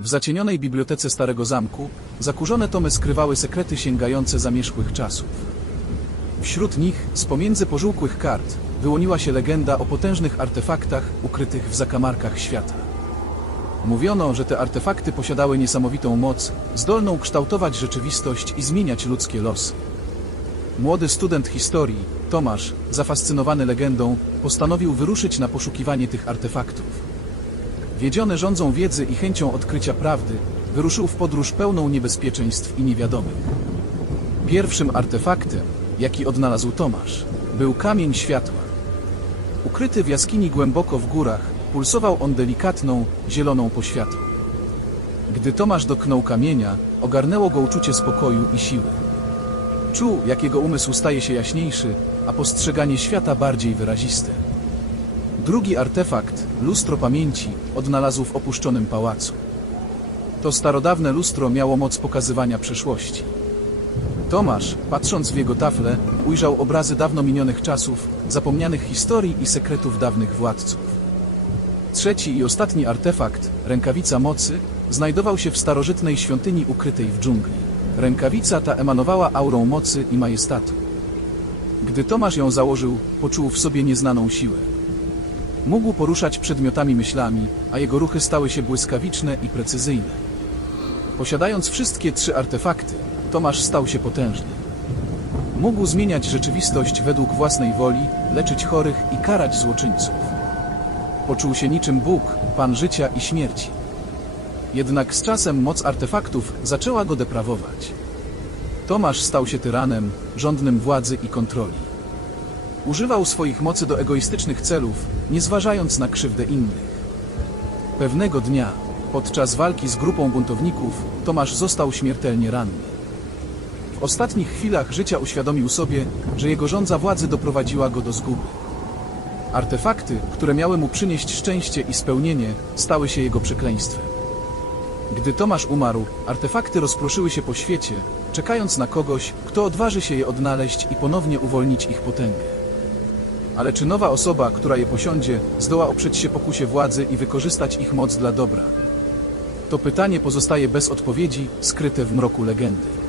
W zacienionej bibliotece Starego Zamku zakurzone tomy skrywały sekrety sięgające zamierzchłych czasów. Wśród nich, z pomiędzy pożółkłych kart, wyłoniła się legenda o potężnych artefaktach ukrytych w zakamarkach świata. Mówiono, że te artefakty posiadały niesamowitą moc, zdolną kształtować rzeczywistość i zmieniać ludzkie losy. Młody student historii, Tomasz, zafascynowany legendą, postanowił wyruszyć na poszukiwanie tych artefaktów. Wiedziony rządzą wiedzy i chęcią odkrycia prawdy, wyruszył w podróż pełną niebezpieczeństw i niewiadomych. Pierwszym artefaktem, jaki odnalazł Tomasz, był kamień światła. Ukryty w jaskini głęboko w górach, pulsował on delikatną, zieloną poświatą. Gdy Tomasz dotknął kamienia, ogarnęło go uczucie spokoju i siły. Czuł, jak jego umysł staje się jaśniejszy, a postrzeganie świata bardziej wyraziste. Drugi artefakt, lustro pamięci, odnalazł w opuszczonym pałacu. To starodawne lustro miało moc pokazywania przeszłości. Tomasz, patrząc w jego tafle, ujrzał obrazy dawno minionych czasów, zapomnianych historii i sekretów dawnych władców. Trzeci i ostatni artefakt, rękawica mocy, znajdował się w starożytnej świątyni ukrytej w dżungli. Rękawica ta emanowała aurą mocy i majestatu. Gdy Tomasz ją założył, poczuł w sobie nieznaną siłę. Mógł poruszać przedmiotami myślami, a jego ruchy stały się błyskawiczne i precyzyjne. Posiadając wszystkie trzy artefakty, Tomasz stał się potężny. Mógł zmieniać rzeczywistość według własnej woli, leczyć chorych i karać złoczyńców. Poczuł się niczym Bóg, Pan życia i śmierci. Jednak z czasem moc artefaktów zaczęła go deprawować. Tomasz stał się tyranem, żądnym władzy i kontroli. Używał swoich mocy do egoistycznych celów, nie zważając na krzywdę innych. Pewnego dnia, podczas walki z grupą buntowników, Tomasz został śmiertelnie ranny. W ostatnich chwilach życia uświadomił sobie, że jego rządza władzy doprowadziła go do zguby. Artefakty, które miały mu przynieść szczęście i spełnienie, stały się jego przekleństwem. Gdy Tomasz umarł, artefakty rozproszyły się po świecie, czekając na kogoś, kto odważy się je odnaleźć i ponownie uwolnić ich potęgę. Ale czy nowa osoba, która je posiądzie, zdoła oprzeć się pokusie władzy i wykorzystać ich moc dla dobra? To pytanie pozostaje bez odpowiedzi, skryte w mroku legendy.